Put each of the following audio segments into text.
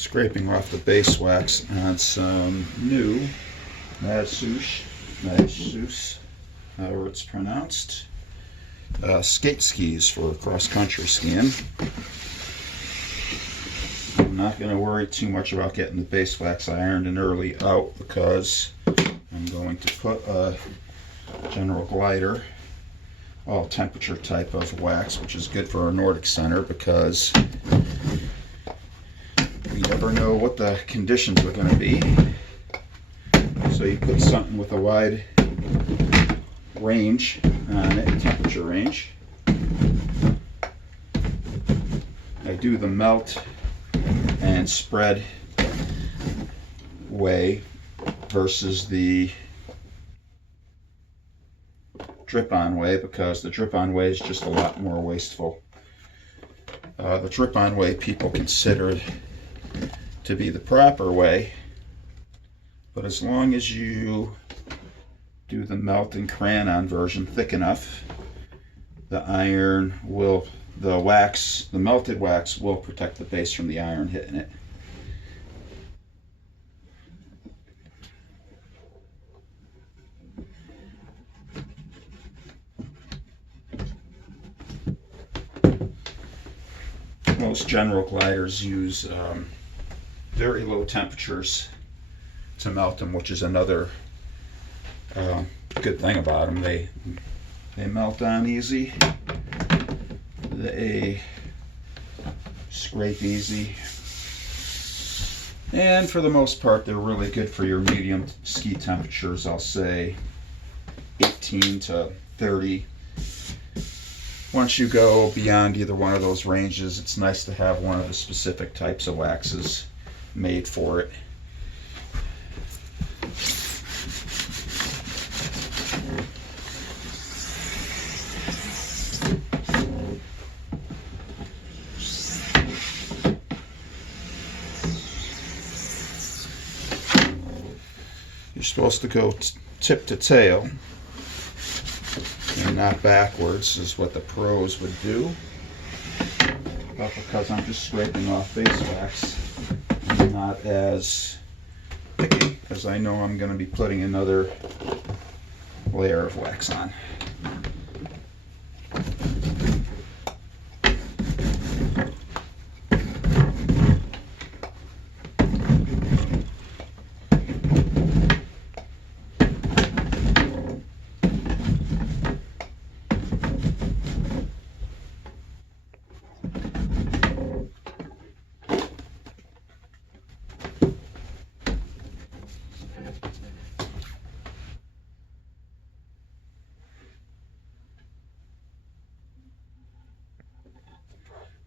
scraping off the base wax on some new Madshus, however it's pronounced, skate skis for cross-country skiing. I'm not going to worry too much about getting the base wax ironed and early out because I'm going to put a general glider, all temperature type of wax, which is good for our Nordic center because we never know what the conditions are going to be. So you put something with a wide range on it, temperature range. I do the melt and spread way versus the drip-on way because the drip-on way is just a lot more wasteful. The drip-on way people consider to be the proper way, but as long as you do the melt and crayon-on version thick enough, the iron will, the melted wax will protect the base from the iron hitting it. Most general gliders use very low temperatures to melt them, which is another good thing about them. They melt on easy, they scrape easy, and for the most part they're really good for your medium ski temperatures. I'll say 18 to 30. Once you go beyond either one of those ranges, it's nice to have one of the specific types of waxes made for it. You're supposed to go tip to tail and not backwards is what the pros would do. But because I'm just scraping off base wax, I'm not as picky because I know I'm going to be putting another layer of wax on.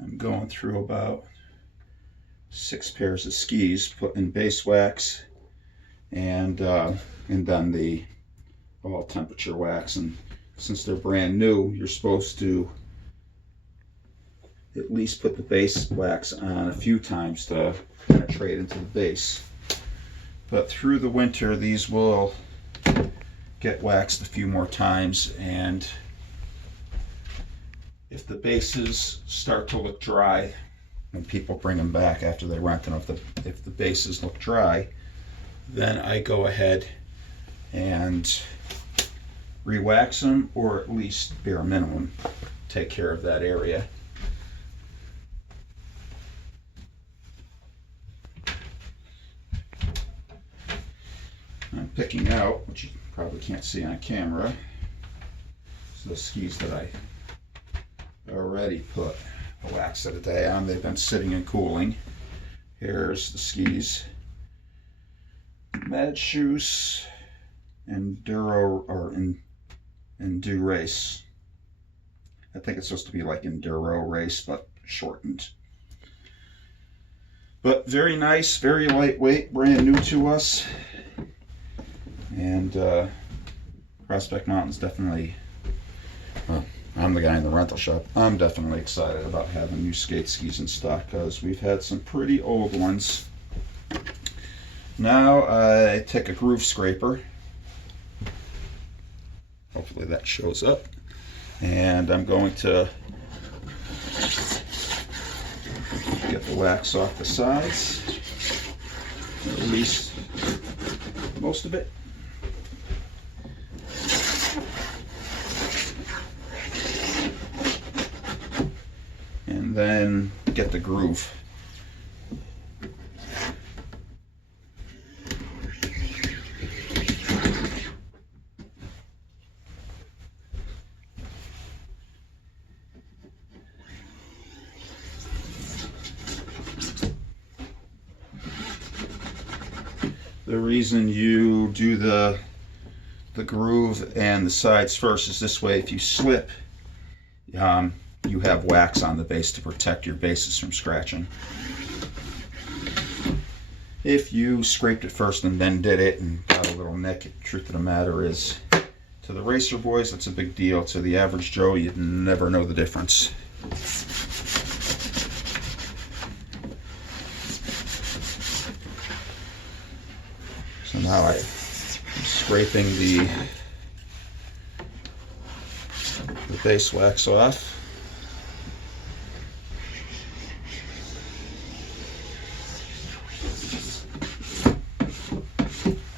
I'm going through about 6 pairs of skis, putting base wax and then the all temperature wax. And since they're brand new, you're supposed to at least put the base wax on a few times to penetrate into the base. But through the winter, these will get waxed a few more times, and if the bases start to look dry, when people bring them back after they rent them, if the bases look dry, then I go ahead and re-wax them, or at least bare minimum take care of that area. I'm picking out, which you probably can't see on camera, so the skis that I already put a wax of the day on. They've been sitting and cooling. Here's the skis. Madshus Enduro or Enduro Race. I think it's supposed to be like Enduro Race, but shortened. But very nice, very lightweight, brand new to us. And Prospect Mountain's definitely, I'm the guy in the rental shop. I'm definitely excited about having new skate skis in stock because we've had some pretty old ones. Now I take a groove scraper. Hopefully that shows up. And I'm going to get the wax off the sides, at least most of it. And then get the groove. The reason you do the groove and the sides first is this way, if you slip, you have wax on the base to protect your bases from scratching. If you scraped it first and then did it and got a little nick, the truth of the matter is, to the racer boys, that's a big deal. To the average Joe, you'd never know the difference. So now I'm scraping the base wax off.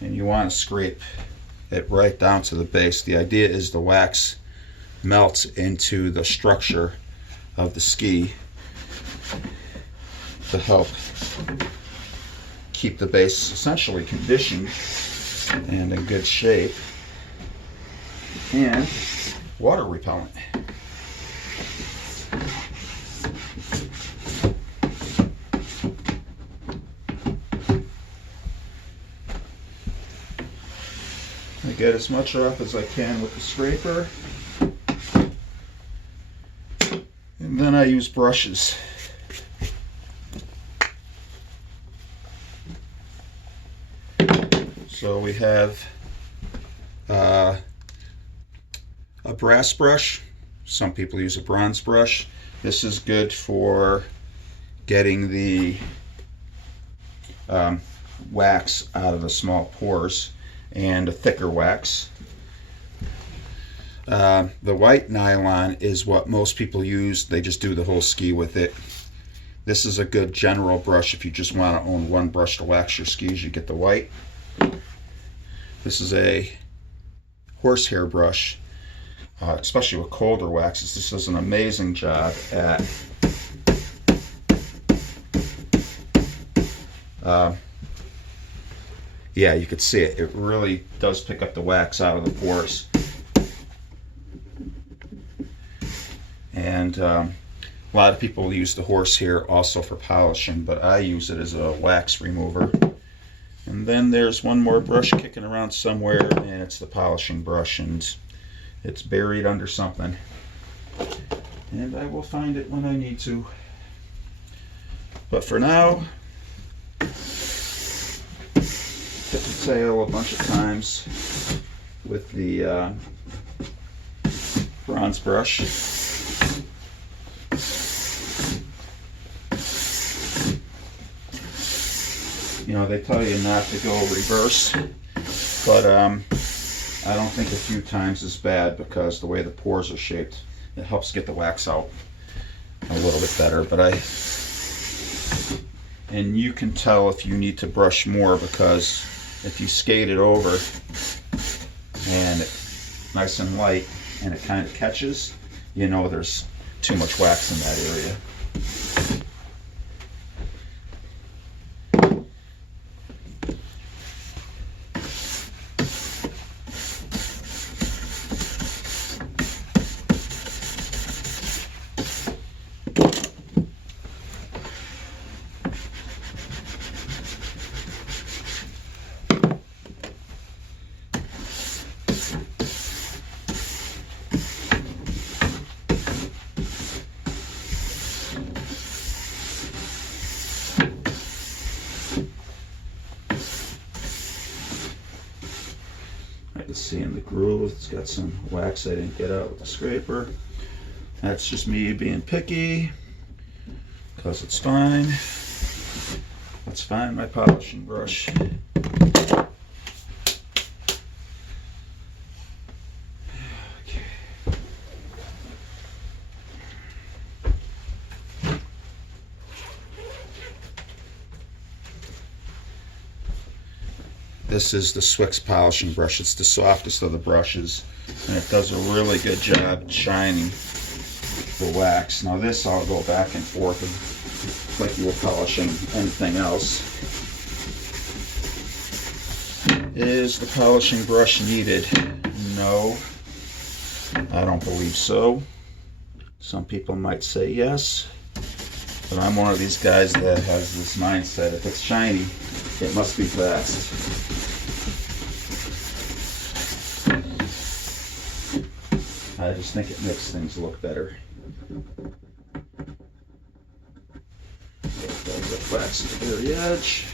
And you want to scrape it right down to the base. The idea is the wax melts into the structure of the ski to help keep the base essentially conditioned and in good shape and water repellent. I get as much off as I can with the scraper, and then I use brushes. So we have a brass brush. Some people use a bronze brush. This is good for getting the wax out of the small pores, and a thicker wax. The white nylon is what most people use. They just do the whole ski with it. This is a good general brush. If you just want to own one brush to wax your skis, you get the white. This is a horsehair brush, especially with colder waxes. This does an amazing job at yeah, you could see it. It really does pick up the wax out of the pores. And a lot of people use the horsehair also for polishing, but I use it as a wax remover. And then there's one more brush kicking around somewhere, and it's the polishing brush, and it's buried under something. And I will find it when I need to. But for now, hit the tail a bunch of times with the bronze brush. You know, they tell you not to go reverse, but I don't think a few times is bad, because the way the pores are shaped, it helps get the wax out a little bit better. And you can tell if you need to brush more, because if you skate it over and it's nice and light and it kind of catches, you know there's too much wax in that area. See in the groove, it's got some wax I didn't get out with the scraper. That's just me being picky, because it's fine. Let's find my polishing brush. Okay. This is the Swix polishing brush. It's the softest of the brushes, and it does a really good job shining the wax. Now this I'll go back and forth like you were polishing anything else. Is the polishing brush needed? No, I don't believe so. Some people might say yes, but I'm one of these guys that has this mindset: if it's shiny, it must be fast. I just think it makes things look better. Get wax to the very edge.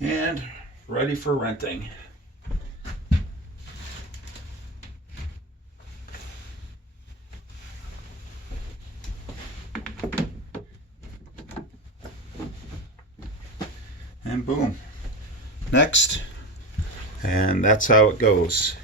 And ready for renting. And boom. Next. And that's how it goes.